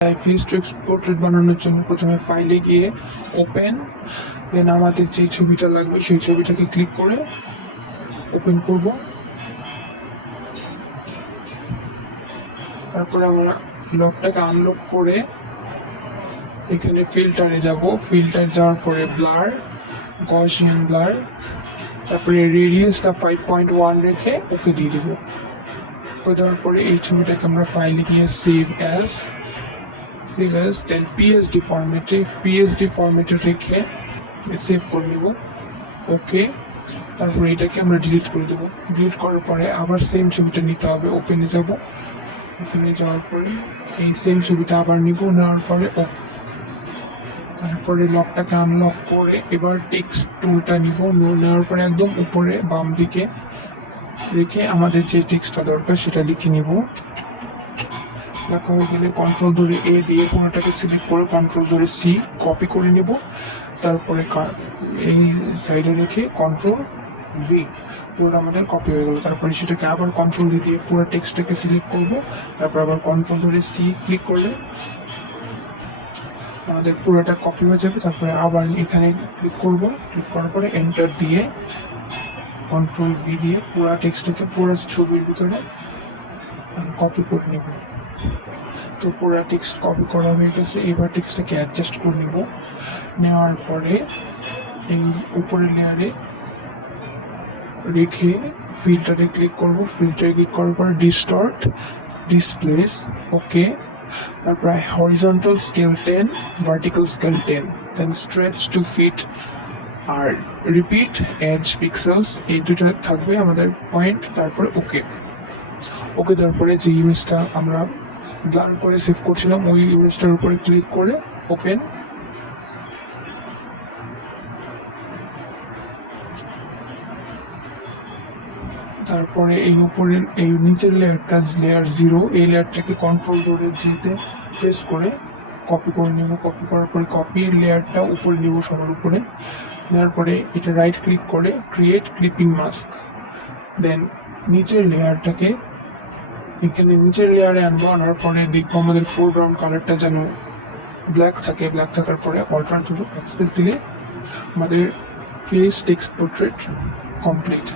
Face text portrait বানানোর জন্য প্রথমে ফাইলে গিয়ে ওপেন, দেন আমাদের যে ছবিটা লাগবে সেই ছবিটাকে ক্লিক করে ওপেন করব। তারপরে আমরা লকটাকে আনলক করে এখানে ফিল্টারে যাব। ফিল্টার যাওয়ার পরে ব্লার, গসিয়ান ব্লার, তারপরে রেডিয়াসটা 5.1 রেখে ওকে দিয়ে দেবো। দেওয়ার পরে এই ছবিটাকে আমরা ফাইলে গিয়ে সেভ অ্যাজ, দেন পিএসডি ফরম্যাটে রেখে সেভ করে নেব। ওকে, তারপরে এটাকে আমরা ডিলিট করে দেবো। ডিলিট করার পরে আবার সেম ছবিটা নিতে হবে। ওপেনে যাব, ওপেনে যাওয়ার পরে এই সেম ছবিটা আবার নিব, নেওয়ার পরে তারপরে লকটাকে আনলক করে এবার টেক্সট টুলটা নিব, নেওয়ার পরে একদম উপরে বাম দিকে রেখে আমাদের যে টেক্সটটা দরকার সেটা লিখে নিব। লেখা হয়ে গেলে কন্ট্রোল ধরে এ দিয়ে পুরোটাকে সিলেক্ট করে কন্ট্রোল ধরে সি কপি করে নেব। তারপরে এই সাইডে রেখে কন্ট্রোল ভি, পুরো আমাদের কপি হয়ে গেল। তারপরে সেটাকে আবার কন্ট্রোল দিয়ে পুরো টেক্সটটাকে সিলেক্ট করব। তারপর আবার কন্ট্রোল ধরে সি ক্লিক করলে আমাদের পুরোটা কপি হয়ে যাবে। তারপরে আবার এখানে ক্লিক করব, ক্লিক করার পরে এন্টার দিয়ে কন্ট্রোল ভি দিয়ে পুরো টেক্সটটাকে পুরো ছবির ভিতরে কপি করে নেব। তো পুরো টেক্সট কপি করা হয়ে গেছে। এবার টেক্সটটাকে অ্যাডজাস্ট করে নেব। নেওয়ার পরে এই উপরের লেয়ারে রেখে ফিল্টারে ক্লিক করব। ফিল্টারে ক্লিক করার পরে ডিস্টর্ট, ডিসপ্লেস, ওকে। তারপরে হরিজন্টাল স্কেল 10, ভার্টিক্যাল স্কেল 10, দেন স্ট্রেচ টু ফিট আর রিপিট এজ পিক্সেলস, এই দুটো থাকবে আমাদের পয়েন্ট। তারপরে ওকে, তারপরে যে ইমেজটা আমরা ব্লার করে সেভ করছিলাম ওই ইমেজটার উপরে ক্লিক করে ওপেন। তারপরে এই উপরের এই নিচের লেয়ারটা লেয়ার 0, এই লেয়ারটাকে কন্ট্রোল ধরে জিতে প্রেস করে কপি করে নেব। কপি করার পরে কপি লেয়ারটা উপরে নিব, সবার উপরে নেওয়ার পরে এটা রাইট ক্লিক করে ক্রিয়েট ক্লিপিং মাস্ক, দেন নিচের লেয়ারটাকে এখানে নিচের লেয়ারে আনবো। আনার পরে দেখবো আমাদের ফোরগ্রাউন্ড কালারটা যেন ব্ল্যাক থাকে। ব্ল্যাক থাকার পরে অল্টার টু এক্সপ্রেস দিলে আমাদের ফেস টেক্সট পোর্ট্রেট কমপ্লিট।